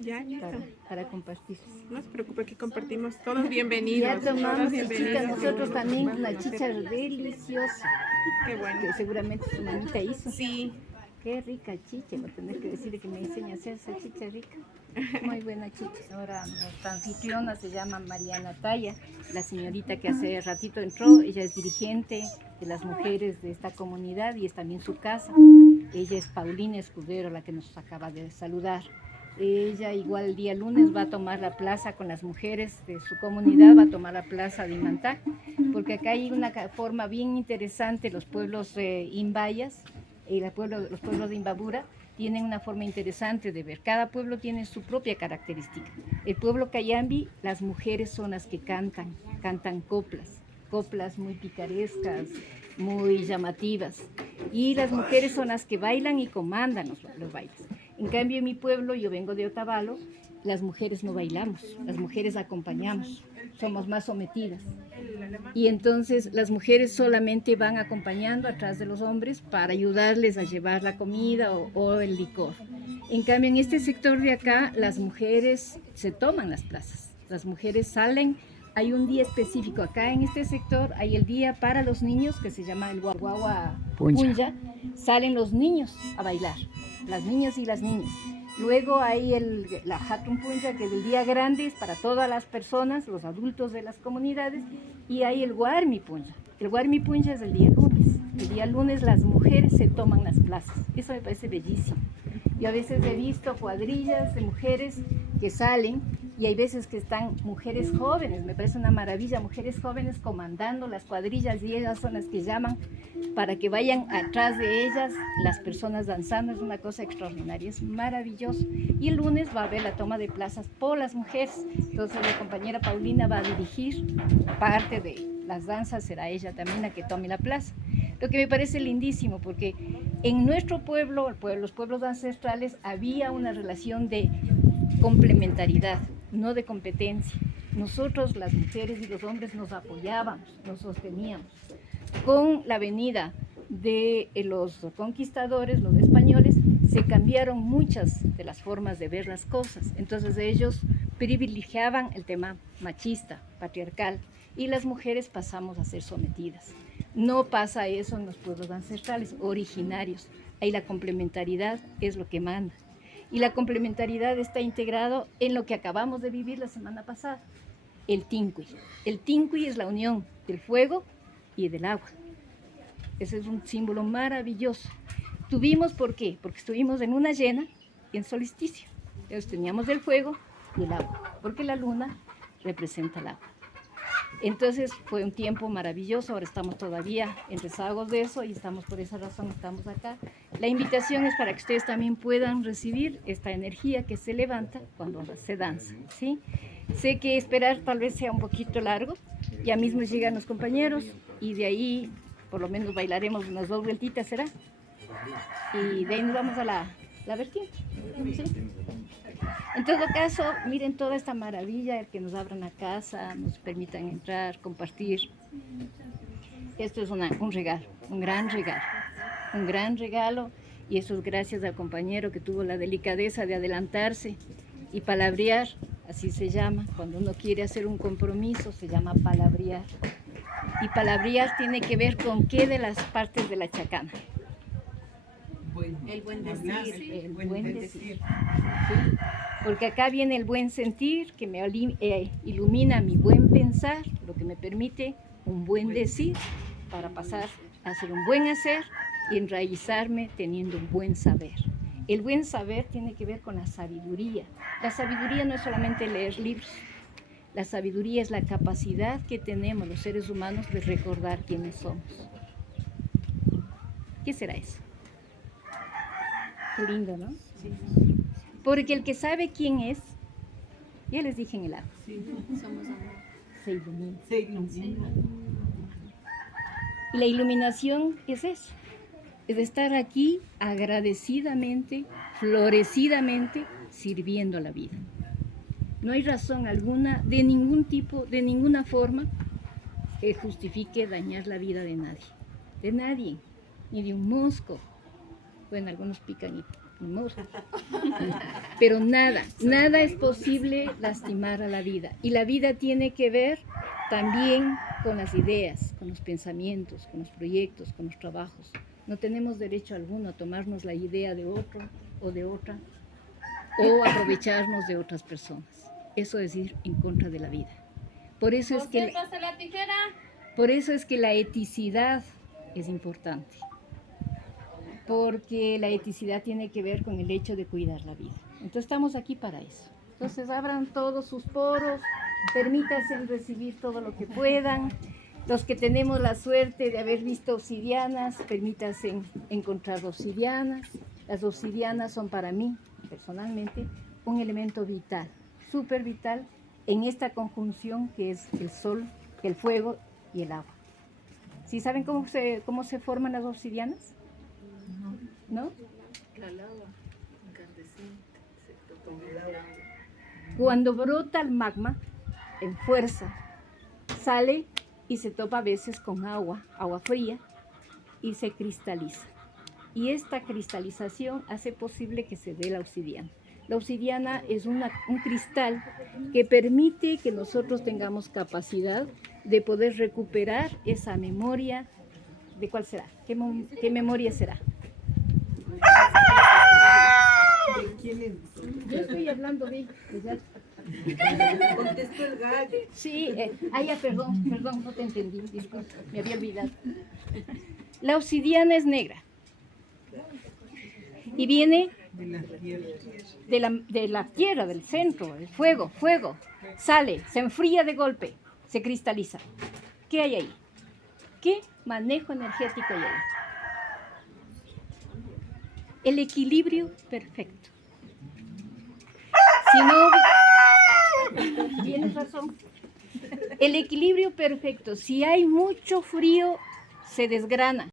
Ya, listo. para compartir. No se preocupe, aquí compartimos. Todos bienvenidos. Ya tomamos todos chichita bienvenidos. nosotros también, una chicha deliciosa, Qué bueno. que seguramente su mamita hizo. Sí, Qué rica chicha, voy a tener que decirle que me enseñe a hacer esa chicha rica. Muy buena chicha. Ahora nuestra anfitriona se llama Mariana Talla, la señorita que hace ratito entró. Ella es dirigente de las mujeres de esta comunidad y es también su casa. Ella es Paulina Escudero, la que nos acaba de saludar. Ella igual el día lunes va a tomar la plaza con las mujeres de su comunidad, va a tomar la plaza de Imantá, porque acá hay una forma bien interesante, los pueblos imbayas, los pueblos de Imbabura tienen una forma interesante de ver. Cada pueblo tiene su propia característica. El pueblo Cayambi, las mujeres son las que cantan coplas muy picarescas, muy llamativas. Y las mujeres son las que bailan y comandan los bailes. En cambio, en mi pueblo, yo vengo de Otavalo, las mujeres no bailamos, las mujeres acompañamos, somos más sometidas. Y entonces las mujeres solamente van acompañando atrás de los hombres para ayudarles a llevar la comida o el licor. En cambio, en este sector de acá, las mujeres se toman las plazas, las mujeres salen. Hay un día específico acá en este sector, hay el día para los niños que se llama el Guagua Punja. Salen los niños a bailar, las niñas y las niñas. Luego hay la Hatun Punja, que es el día grande, es para todas las personas, los adultos de las comunidades, y hay el Warmi Punja. El Warmi Punja es el día lunes. El día lunes las mujeres se toman las plazas. Eso me parece bellísimo. Yo a veces he visto cuadrillas de mujeres que salen y hay veces que están mujeres jóvenes, me parece una maravilla, mujeres jóvenes comandando las cuadrillas y ellas son las que llaman para que vayan atrás de ellas las personas danzando, es una cosa extraordinaria, es maravilloso. Y el lunes va a haber la toma de plazas por las mujeres, entonces la compañera Paulina va a dirigir parte de las danzas, será ella también la que tome la plaza. Lo que me parece lindísimo, porque en nuestro pueblo, los pueblos ancestrales, había una relación de complementariedad, no de competencia. Nosotros, las mujeres y los hombres, nos apoyábamos, nos sosteníamos. Con la venida de los conquistadores, los españoles, se cambiaron muchas de las formas de ver las cosas. Entonces ellos privilegiaban el tema machista, patriarcal, y las mujeres pasamos a ser sometidas. No pasa eso en los pueblos ancestrales, originarios. Ahí la complementariedad es lo que manda. Y la complementariedad está integrado en lo que acabamos de vivir la semana pasada, el Tincuy. El Tincuy es la unión del fuego y del agua. Ese es un símbolo maravilloso. Tuvimos, ¿por qué? Porque estuvimos en luna llena y en solsticio. Entonces teníamos el fuego y el agua, porque la luna representa el agua. Entonces fue un tiempo maravilloso, ahora estamos todavía en rezagos de eso y estamos por esa razón, estamos acá. La invitación es para que ustedes también puedan recibir esta energía que se levanta cuando se danza, ¿sí? Sé que esperar tal vez sea un poquito largo, ya mismo llegan los compañeros y de ahí por lo menos bailaremos unas 2 vueltitas, ¿será? Y de ahí nos vamos a la vertiente, ¿sí? En todo caso, miren toda esta maravilla, el que nos abran la casa, nos permitan entrar, compartir. Esto es un regalo, un gran regalo, y eso es gracias al compañero que tuvo la delicadeza de adelantarse y palabrear, así se llama, cuando uno quiere hacer un compromiso se llama palabrear. Y palabrear tiene que ver con qué de las partes de la chacana. el buen decir. El buen decir. ¿Sí? Porque acá viene el buen sentir que me ilumina mi buen pensar, lo que me permite un buen decir para pasar a hacer un buen hacer y enraizarme teniendo un buen saber. El buen saber tiene que ver con la sabiduría. La sabiduría no es solamente leer libros. La sabiduría es la capacidad que tenemos los seres humanos de recordar quiénes somos. ¿Qué será eso? Qué lindo, ¿no? Sí. Porque el que sabe quién es, ya les dije en el agua, sí, somos amor. Se ilumina. Se ilumina. Y la iluminación es eso, es estar aquí agradecidamente, florecidamente, sirviendo a la vida. No hay razón alguna, de ningún tipo, de ninguna forma, que justifique dañar la vida de nadie, ni de un mosco. Bueno, algunos pican ni modo. Pero nada es posible lastimar a la vida. Y la vida tiene que ver también con las ideas, con los pensamientos, con los proyectos, con los trabajos. No tenemos derecho alguno a tomarnos la idea de otro o de otra, o aprovecharnos de otras personas. Eso es ir en contra de la vida. Por eso es que la eticidad es importante. Porque la eticidad tiene que ver con el hecho de cuidar la vida. Entonces estamos aquí para eso. Entonces abran todos sus poros, permítanse recibir todo lo que puedan. Los que tenemos la suerte de haber visto obsidianas, permítanse encontrar obsidianas. Las obsidianas son para mí, personalmente, un elemento vital, súper vital en esta conjunción que es el sol, el fuego y el agua. ¿Sí saben cómo se forman las obsidianas? ¿No? Cuando brota el magma en fuerza, sale y se topa a veces con agua fría, y se cristaliza. Y esta cristalización hace posible que se dé la obsidiana. La obsidiana es un cristal que permite que nosotros tengamos capacidad de poder recuperar esa memoria. ¿De cuál será? ¿Qué memoria será? Yo estoy hablando de ella. Contestó el gallo. Sí, perdón, no te entendí, disculpa, me había olvidado. La obsidiana es negra y viene de la tierra, del centro, el fuego, sale, se enfría de golpe, se cristaliza. ¿Qué hay ahí? ¿Qué manejo energético hay ahí? El equilibrio perfecto. Si no, tienes razón. El equilibrio perfecto. Si hay mucho frío, se desgrana.